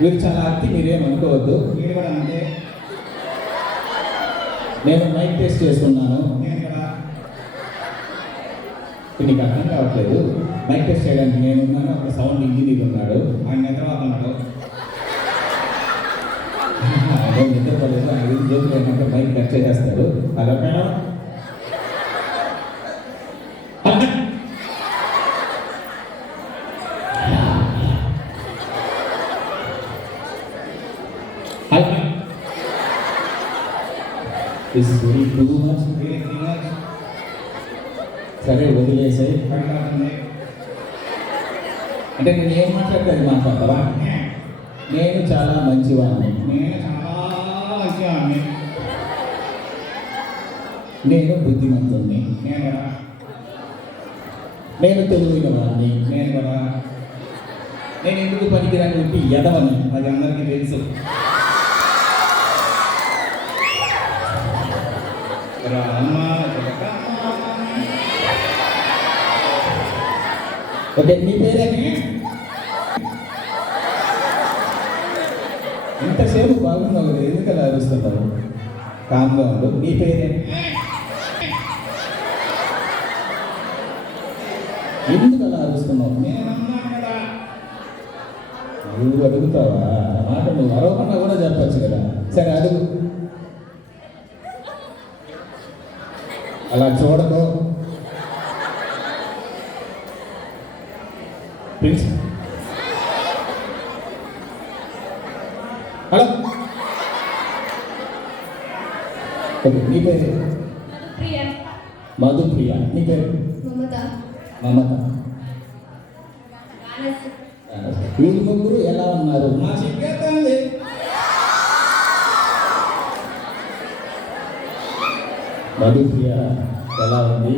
వీరు చాలా అతి, మీరేం అనుకోవద్దు. వీడు కూడా అంటే నేను మైక్ టెస్ట్ చేసుకున్నాను. నేను కూడా నీకు అర్థం కావట్లేదు. మైక్ టెస్ట్ చేయడానికి నేనున్నాను, ఒక సౌండ్ ఇంజనీర్ ఉన్నాడు. ఆయన నిద్రపోతున్నాడు. నేను నిద్రపోలేదు, ఆయన జోకులు ఏంటంటే మైక్ కట్ చేసేస్తాడు. Hello madam, this is very too much. సరే వదిలేసాయి. అంటే నేను ఏం మాట్లాడితే అది మాట్లాడతావా? నేను చాలా మంచివాడిని. నేను చాలా మంచివాడిని. నేను బుద్ధిమంతుణ్ణి. నేను కూడా నేను తెలివైన వాడిని. నేను కూడా నేను ఎందుకు పనికిరాని చెప్పి ఎదవని అది అందరికీ తెలుసు. రామ ఓకే, నీ పేరేమి? ఇంతసేపు బాగున్నావు కదా, ఎందుకు అలా అరుస్తున్నావు? కామ్గా ఉండు. నీ పేరేమి? ఎందుకు అలా అరుస్తున్నావు? నువ్వు అడుగుతావా? మాట నువ్వు అరవకుండా కూడా చెప్పచ్చు కదా. సరే అడుగు. అలా చూడకు. Please hello. ఓకే, నీ పేరు? మధుప్రియ. నీ పేరు? మమత. వీళ్ళు ముగ్గురు ఎలా ఉన్నారు? మా సిగ్గేస్తుంది. మధుప్రియ ఎలా ఉంది,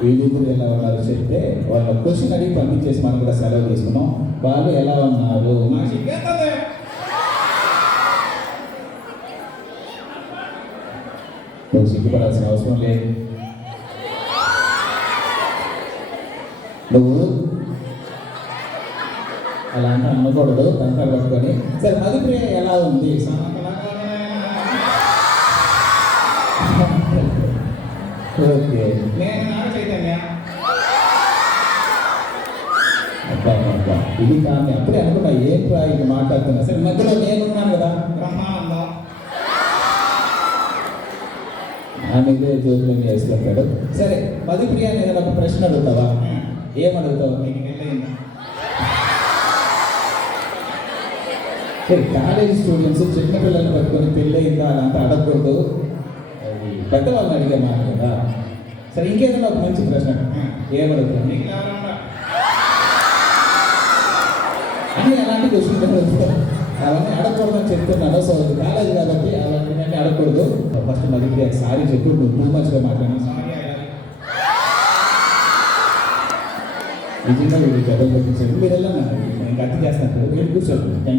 వీళ్ళిద్దరు ఎలా ఉన్నారు చెప్తే వాళ్ళ క్వశ్చన్ అడిగి పంపించేసి మనం కూడా సెలవు తీసుకున్నాం. వాళ్ళు ఎలా ఉన్నారు? మా సిగ్గేస్తుంది. నువ్వు సిగ్గుపడాల్సిన అవసరం లేదు. నువ్వు అలా అంటే అనకూడదు, కంకర పట్టుకొని. సరే మధుప్రియ ఎలా ఉంది? ఓకే, నేను నాగ చైతన్య. అబ్బా అబ్బా, ఇది కానీ అప్పుడే అనుకున్నా ఏంట్రా ఇది మాట్లాడుతున్నా. సరే మధ్యలో నేనున్నాను కదా. బ్రహ్మానందం. ఆమెదే జోకులు వేసుకుంటాడు. సరే మధుప్రియ, నేను ఒక ప్రశ్న అడుగుతావా? ఏమడుగుతావు? నీకు పెళ్ళయిందా? సరే, కాలేజ్ స్టూడెంట్స్ చిన్నపిల్లలు పట్టుకొని పెళ్ళయిందా అని అంతా అడగకూడదు. అది పెద్దవాళ్ళని అడిగే మాట కదా. సరే ఇంకేదైనా ఒక మంచి ప్రశ్న ఏమడుగుతావు? నీకు ఎవరన్నా? అని అలాంటి క్వశ్చన్ అవన్నీ అడగకూడదని చెప్తున్నాను. సో కాలేజ్ కాబట్టి అలాంటివన్నీ అడగకూడదు. ఫస్ట్ మధుప్రియ సారీ చెప్పు, నువ్వు టూ మచ్గా మాట్లాడినా. సారీ నిజంగా వీళ్ళు చదువు పట్టించారు. మీరు వెళ్ళండి, నేను గట్టి చేస్తాను. మీరు కూర్చోండి. Thank you.